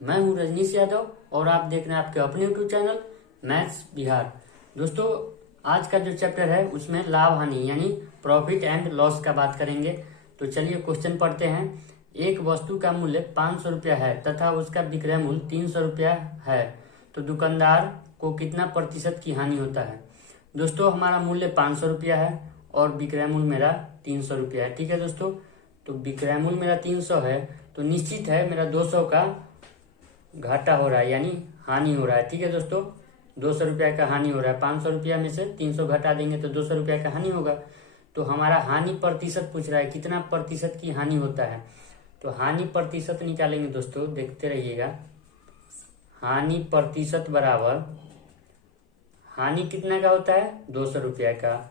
मैं हूं रजनीश यादव और आप देख रहे हैं आपके अपने यूट्यूब चैनल मैथ्स बिहार। दोस्तों, आज का जो चैप्टर है उसमें लाभ हानि यानी प्रॉफिट एंड लॉस का बात करेंगे। तो चलिए क्वेश्चन पढ़ते हैं। एक वस्तु का मूल्य 500 रुपया है तथा उसका विक्रय मूल्य 300 रुपया है, तो दुकानदार को कितना प्रतिशत की हानि होता है। दोस्तों, हमारा मूल्य 500 रुपया है और विक्रय मूल्य मेरा 300 रुपया है। ठीक है दोस्तों, तो विक्रय मूल्य मेरा 300 है, तो निश्चित है मेरा 200 का घाटा हो रहा है यानी हानि हो रहा है। ठीक है दोस्तों, 200 रुपया का हानि हो रहा है। 500 रुपया में से 300 घटा देंगे तो 200 रुपया का हानि होगा। तो हमारा हानि प्रतिशत पूछ रहा है, कितना प्रतिशत की हानि होता है। तो हानि प्रतिशत निकालेंगे दोस्तों, देखते रहिएगा। हानि प्रतिशत बराबर हानि कितना का होता है, 200 रुपया का।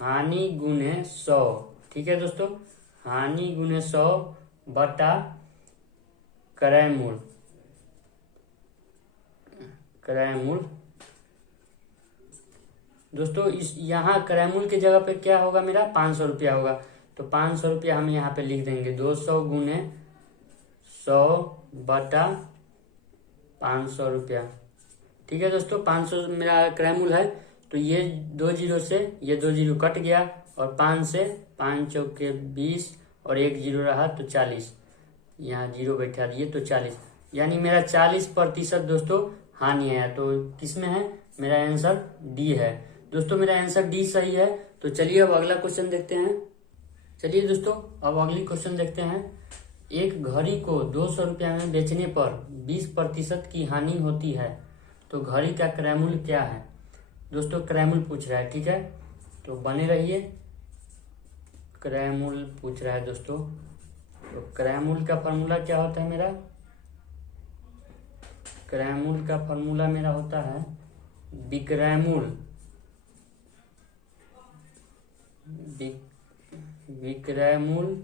हानि गुने 100। ठीक है दोस्तों, हानि गुने 100 बटा क्रय मूल्य। क्रय मूल्य दोस्तों, इस यहाँ क्रय मूल्य की जगह पे क्या होगा, मेरा 500 रुपया होगा। तो 500 रुपया हम यहाँ पे लिख देंगे। 200 गुने 100 बटा 500 रुपया। ठीक है दोस्तों, 500 मेरा क्रय मूल्य है। तो ये 2 जीरो से ये 2 जीरो कट गया और 5 से 5 चौके 20 और 1 जीरो रहा तो 40। यहाँ जीरो बैठा दिए तो 40, यानी मेरा 40% दोस्तों हानि है। तो किसमें है, मेरा आंसर डी है। दोस्तों, मेरा आंसर डी सही है। तो चलिए अब अगला क्वेश्चन देखते हैं। चलिए दोस्तों, अब अगली क्वेश्चन देखते हैं। एक घड़ी को 200 रुपया में बेचने पर 20% की हानि होती है, तो घड़ी का क्रय मूल्य क्या है। दोस्तों, क्रय मूल्य पूछ रहा है। ठीक है, तो बने रहिए। क्रय मूल्य पूछ रहा है दोस्तों। तो क्रय मूल्य का फॉर्मूला क्या होता है मेरा, क्रय मूल्य का फॉर्मूला मेरा होता है विक्रय मूल्य। विक्रय मूल्य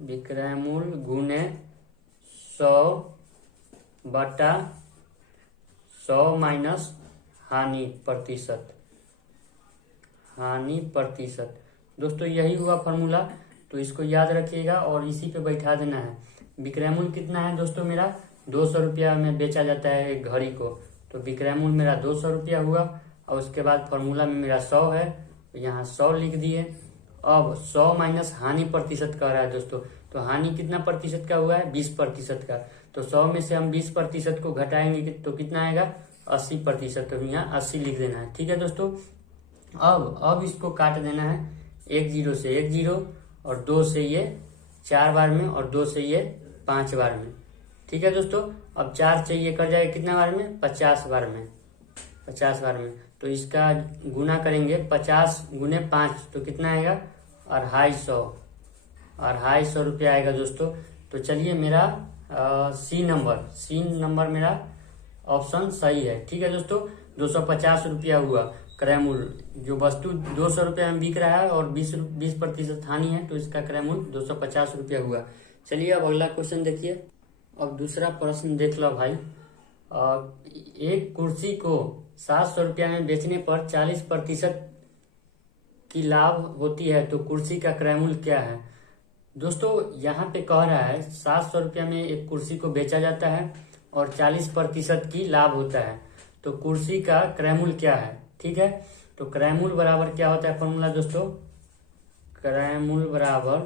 विक्रय मूल्य गुने 100 बटा 100 माइनस हानि प्रतिशत। हानि प्रतिशत दोस्तों, यही हुआ फॉर्मूला। तो इसको याद रखिएगा और इसी पे बैठा देना है। विक्रय मूल्य कितना है दोस्तों, मेरा 200 रुपया में बेचा जाता है एक घड़ी को। तो विक्रय मूल्य मेरा 200 रुपया हुआ और उसके बाद फॉर्मूला में मेरा 100 है, तो यहाँ 100 लिख दिए। अब 100 माइनस हानि प्रतिशत कह रहा है दोस्तों। तो हानि कितना प्रतिशत का हुआ है, 20% का। तो 100 में से हम 20% को घटाएंगे तो कितना आएगा, 80%। तो यहाँ 80 लिख देना है। ठीक है दोस्तों, अब इसको काट देना है। 1 जीरो से 1 जीरो और 2 से ये 4 बार में और 2 से ये 5 बार में। ठीक है दोस्तों, अब 4 से ये कर जाएगा कितना बार में, 50 बार में। 50 बार में तो इसका गुना करेंगे 50 गुने 5 तो कितना आएगा, 250 रुपया आएगा दोस्तों। तो चलिए मेरा सी नंबर मेरा ऑप्शन सही है। ठीक है दोस्तों, 250 रुपया हुआ क्रय मूल्य। जो वस्तु 200 रुपया में बिक रहा है और 20% हानि है, तो इसका क्रय मूल्य 250 रुपया हुआ। चलिए अब अगला क्वेश्चन देखिए। अब दूसरा प्रश्न देख लो भाई। एक कुर्सी को 700 रुपया में बेचने पर 40% की लाभ होती है, तो कुर्सी का क्रय मूल्य क्या है। दोस्तों, यहाँ पे कह रहा है 700 रुपया में एक कुर्सी को बेचा जाता है और 40% की लाभ होता है, तो कुर्सी का क्रय मूल्य क्या है। ठीक है, तो क्रय मूल्य बराबर क्या होता है फॉर्मूला दोस्तों, क्रय मूल्य बराबर,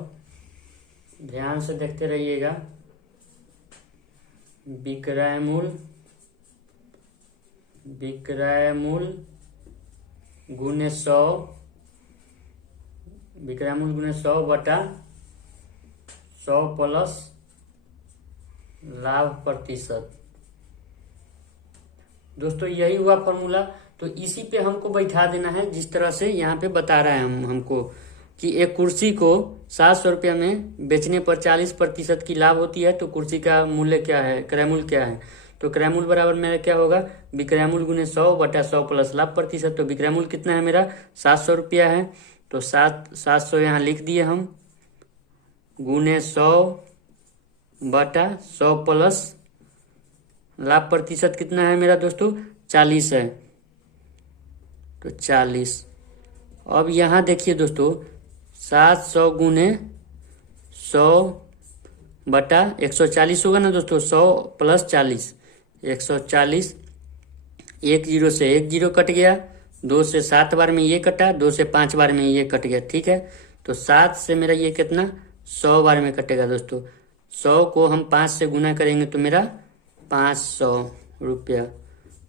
ध्यान से देखते रहिएगा, विक्रय मूल्य गुने 100, विक्रय मूल्य गुने 100 बटा 100 प्लस लाभ प्रतिशत। दोस्तों, यही हुआ फॉर्मूला। तो इसी पे हमको बैठा देना है, जिस तरह से यहाँ पे बता रहा है हमको कि एक कुर्सी को 700 रुपया में बेचने पर 40% की लाभ होती है, तो कुर्सी का मूल्य क्या है, क्रय मूल्य क्या है। तो क्रय मूल्य बराबर मेरा क्या होगा, विक्रय मूल्य गुने 100 बटा 100 प्लस लाभ प्रतिशत। तो विक्रय मूल्य कितना है मेरा, 700 रुपया है। तो 700 यहाँ लिख दिए हम, गुने 100 बटा 100 प्लस लाभ प्रतिशत कितना है मेरा दोस्तों, 40 है। तो 40। अब यहाँ देखिए दोस्तों, 700 गुने 100/140 होगा ना दोस्तों। 100 + 40 140। 1 0 से 1 0 कट गया। 2 से 7 बार में ये कटा, 2 से 5 बार में ये कट गया। ठीक है, तो 7 से मेरा ये कितना 100 बार में कटेगा दोस्तों। 100 को हम 5 से गुना करेंगे तो मेरा 500 रुपया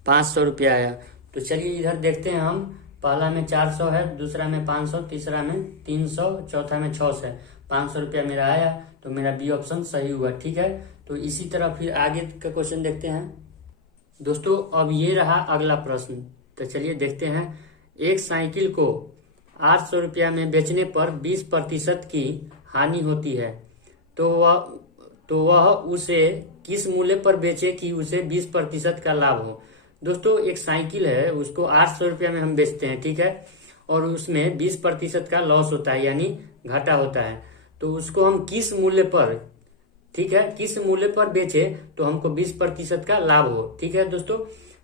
500 रुपया आया। तो चलिए इधर देखते हैं हम। पहला में 400 है, दूसरा में 500, तीसरा में 300, चौथा में 600 है। 500 रुपया मेरा आया, तो मेरा बी ऑप्शन सही हुआ। ठीक है, तो इसी तरह फिर आगे का क्वेश्चन देखते हैं दोस्तों। अब ये रहा अगला प्रश्न, तो चलिए देखते हैं। एक साइकिल को 800 रुपया में बेचने पर 20% की हानि होती है, तो वह उसे किस मूल्य पर बेचे कि उसे 20% का लाभ हो। दोस्तों एक साइकिल है, उसको 800 रुपया में हम बेचते हैं। ठीक है, और उसमें 20% का लॉस होता है, यानी घाटा होता है। तो उसको हम किस मूल्य पर, ठीक है, किस मूल्य पर बेचे तो हमको 20% का लाभ हो। ठीक है दोस्तों,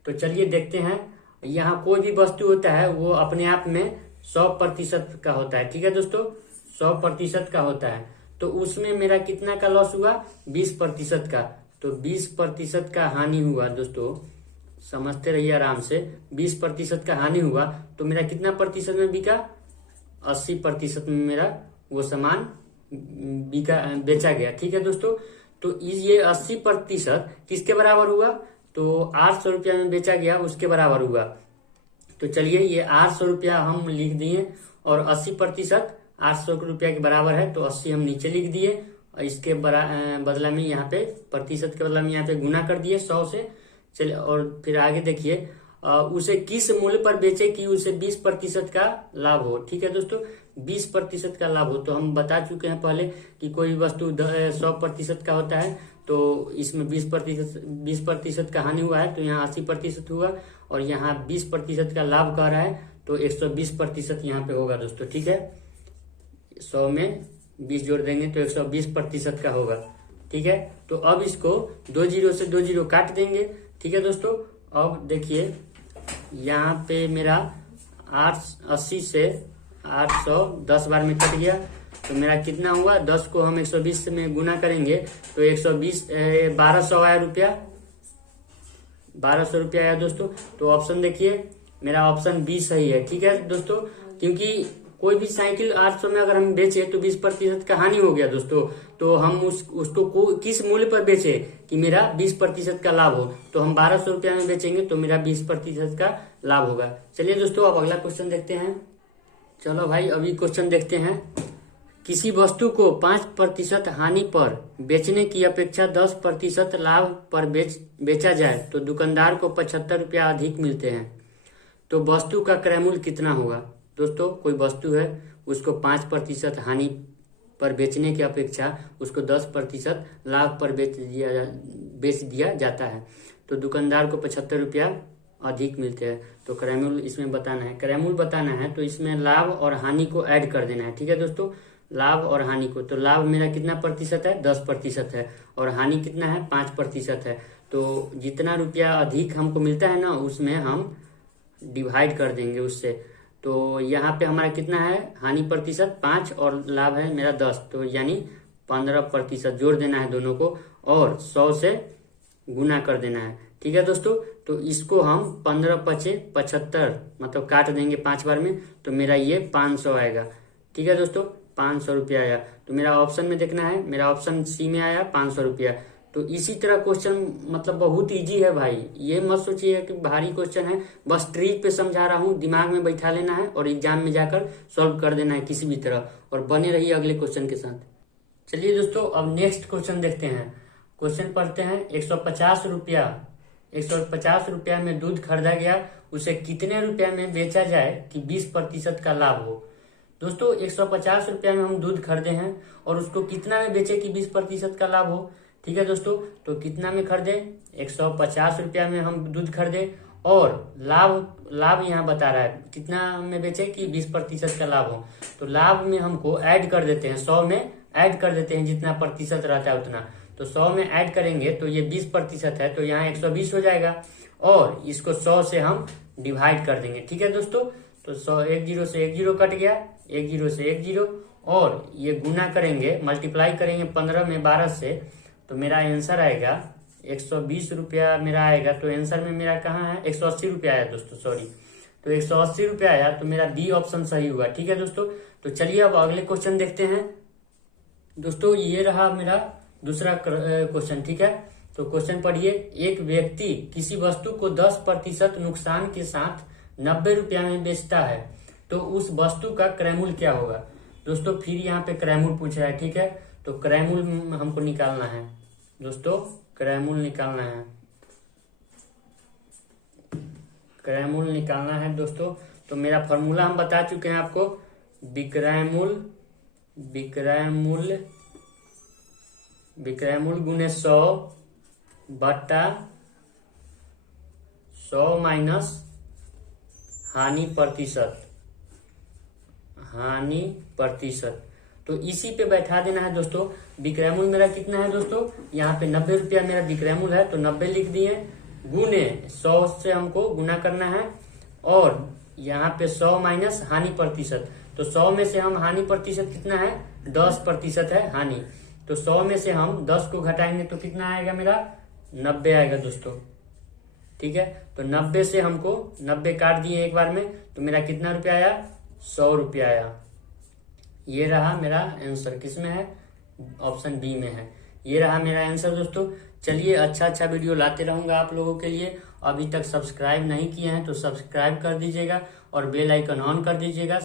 तो चलिए देखते हैं। यहाँ कोई भी वस्तु होता है वो अपने आप में 100% का होता है। ठीक है दोस्तों, 100% का होता है। तो उसमें मेरा कितना का लॉस हुआ, 20% का। तो 20% का हानि हुआ दोस्तों, समझते रहिए आराम से। 20% का हानि हुआ तो मेरा कितना प्रतिशत में बिका, 80% में मेरा वो सामान बेचा गया। ठीक है दोस्तों, तो ये 80% किसके बराबर हुआ, तो 800 रुपया में बेचा गया उसके बराबर हुआ। तो चलिए ये 800 रुपया हम लिख दिए, और 80% 800 रुपया के बराबर है, तो 80 हम नीचे लिख दिए। इसके बदला में यहाँ पे प्रतिशत के बदला में यहाँ पे गुना कर दिए 100 से। चलिए और फिर आगे देखिए, उसे किस मूल्य पर बेचे कि उसे 20% का लाभ हो। ठीक है दोस्तों, 20% का लाभ हो। तो हम बता चुके हैं पहले कि कोई वस्तु 100% का होता है, तो इसमें 20% का हानि हुआ है, तो यहाँ 80% हुआ, और यहाँ 20% का लाभ कर रहा है, तो 120% यहाँ पे होगा दोस्तों। ठीक है, 100 में 20 जोड़ देंगे तो 120% का होगा। ठीक है, तो अब इसको 2 0 से 2 0 काट देंगे। ठीक है दोस्तों, अब देखिए यहाँ पे मेरा 80 से 800 10 बार में कट गया, तो मेरा कितना हुआ, 10 को हम 120 में गुना करेंगे तो 1200 आया रुपया, 1200 रुपया आया दोस्तों। तो ऑप्शन देखिए, मेरा ऑप्शन बी सही है। ठीक है दोस्तों, क्योंकि कोई भी साइकिल 800 में अगर हम बेचे तो 20% का हानि हो गया दोस्तों। तो हम उसको किस मूल्य पर बेचे कि मेरा 20% का लाभ हो, तो हम 1200 रुपया में बेचेंगे तो मेरा 20% का लाभ होगा। चलिए दोस्तों अब अगला क्वेश्चन देखते हैं। चलो भाई अभी क्वेश्चन देखते हैं। किसी वस्तु को 5% हानि पर बेचने की अपेक्षा 10% लाभ पर बेचा जाए तो दुकानदार को 75 रुपया अधिक मिलते हैं, तो वस्तु का क्रय मूल्य कितना होगा। दोस्तों कोई वस्तु है, उसको 5% हानि पर बेचने की अपेक्षा उसको 10% लाभ पर बेच दिया जाता है, तो दुकानदार को 75 रुपया अधिक मिलते हैं। तो क्रय मूल्य इसमें बताना है। क्रय मूल्य बताना है तो इसमें लाभ और हानि को ऐड कर देना है। ठीक है दोस्तों, लाभ और हानि को, तो लाभ मेरा कितना प्रतिशत है, 10% है, और हानि कितना है, 5% है। तो जितना रुपया अधिक हमको मिलता है ना, उसमें हम डिवाइड कर देंगे उससे। तो यहाँ पे हमारा कितना है, हानि प्रतिशत 5 और लाभ है मेरा 10, तो यानी 15% जोड़ देना है दोनों को, और 100 से गुना कर देना है। ठीक है दोस्तों, तो इसको हम 15 पचे 75 मतलब काट देंगे 5 बार में, तो मेरा ये 500 आएगा। ठीक है दोस्तों, 500 रुपया आया। तो मेरा ऑप्शन में देखना है, मेरा ऑप्शन सी में आया 500 रुपया। तो इसी तरह क्वेश्चन मतलब बहुत इजी है भाई, ये मत सोचिए कि भारी क्वेश्चन है, बस ट्रिक पे समझा रहा हूँ, दिमाग में बैठा लेना है और एग्जाम में जाकर सॉल्व कर देना है किसी भी तरह, और बने रहिए अगले क्वेश्चन के साथ। चलिए दोस्तों अब नेक्स्ट क्वेश्चन देखते हैं। क्वेश्चन पढ़ते हैं। 150 रुपया में दूध खरीदा गया, उसे कितने रुपया में बेचा जाए कि 20% का लाभ हो। दोस्तों 150 रुपया में हम दूध खरीदे हैं और उसको कितना में बेचे कि 20% का लाभ हो। ठीक है दोस्तों, तो कितना में खरीदे, 150 रुपया में हम दूध खरीदे, और लाभ यहाँ बता रहा है कितना में बेचे कि 20% का लाभ हो। तो लाभ में हमको ऐड कर देते हैं, 100 में ऐड कर देते हैं, जितना प्रतिशत रहता है उतना। तो 100 में ऐड करेंगे तो ये 20% है, तो यहाँ 120 हो जाएगा, और इसको 100 से हम डिवाइड कर देंगे। ठीक है दोस्तों, तो 100 1 0 से 1 0 कट गया, 1 0 से 1 0, और ये गुना करेंगे, मल्टीप्लाई करेंगे 15 में 12 से, तो मेरा आंसर आएगा 120 रुपया मेरा आएगा। तो आंसर में मेरा कहाँ है, 180 रुपया आया दोस्तों, सॉरी। तो 180 रुपया आया, तो मेरा बी ऑप्शन सही हुआ। ठीक है दोस्तों, तो चलिए अब अगले क्वेश्चन देखते हैं दोस्तों। ये रहा मेरा दूसरा क्वेश्चन। ठीक है, तो क्वेश्चन पढ़िए। एक व्यक्ति किसी वस्तु को 10% नुकसान के साथ 90 रुपया में बेचता है, तो उस वस्तु का क्रय मूल्य क्या होगा। दोस्तों फिर यहाँ पे क्रय मूल्य पूछा है। ठीक है, तो क्रय मूल्य हमको निकालना है दोस्तों, क्रय मूल्य निकालना है, क्रय मूल्य निकालना है दोस्तों। तो मेरा फॉर्मूला हम बता चुके हैं आपको, विक्रय मूल्य गुने 100 बटा 100 माइनस हानि प्रतिशत। तो इसी पे बैठा देना है दोस्तों। विक्रय मूल्य मेरा कितना है दोस्तों, यहाँ पे 90 रुपया मेरा विक्रय मूल्य है, तो 90 लिख दिए, गुने 100 से हमको गुना करना है, और यहाँ पे 100 माइनस हानि प्रतिशत। तो 100 में से हम हानि प्रतिशत कितना है, 10% है हानि। तो 100 में से हम 10 को घटाएंगे तो कितना आएगा मेरा, 90 आएगा दोस्तों। ठीक है, तो 90 से हमको 90 काट दिए एक बार में, तो मेरा कितना रुपया आया, 100 रुपया आया। ये रहा मेरा आंसर, किसमें है, ऑप्शन बी में है। ये रहा मेरा आंसर दोस्तों। चलिए अच्छा वीडियो लाते रहूंगा आप लोगों के लिए। अभी तक सब्सक्राइब नहीं किए हैं तो सब्सक्राइब कर दीजिएगा और बेल आइकन ऑन कर दीजिएगा।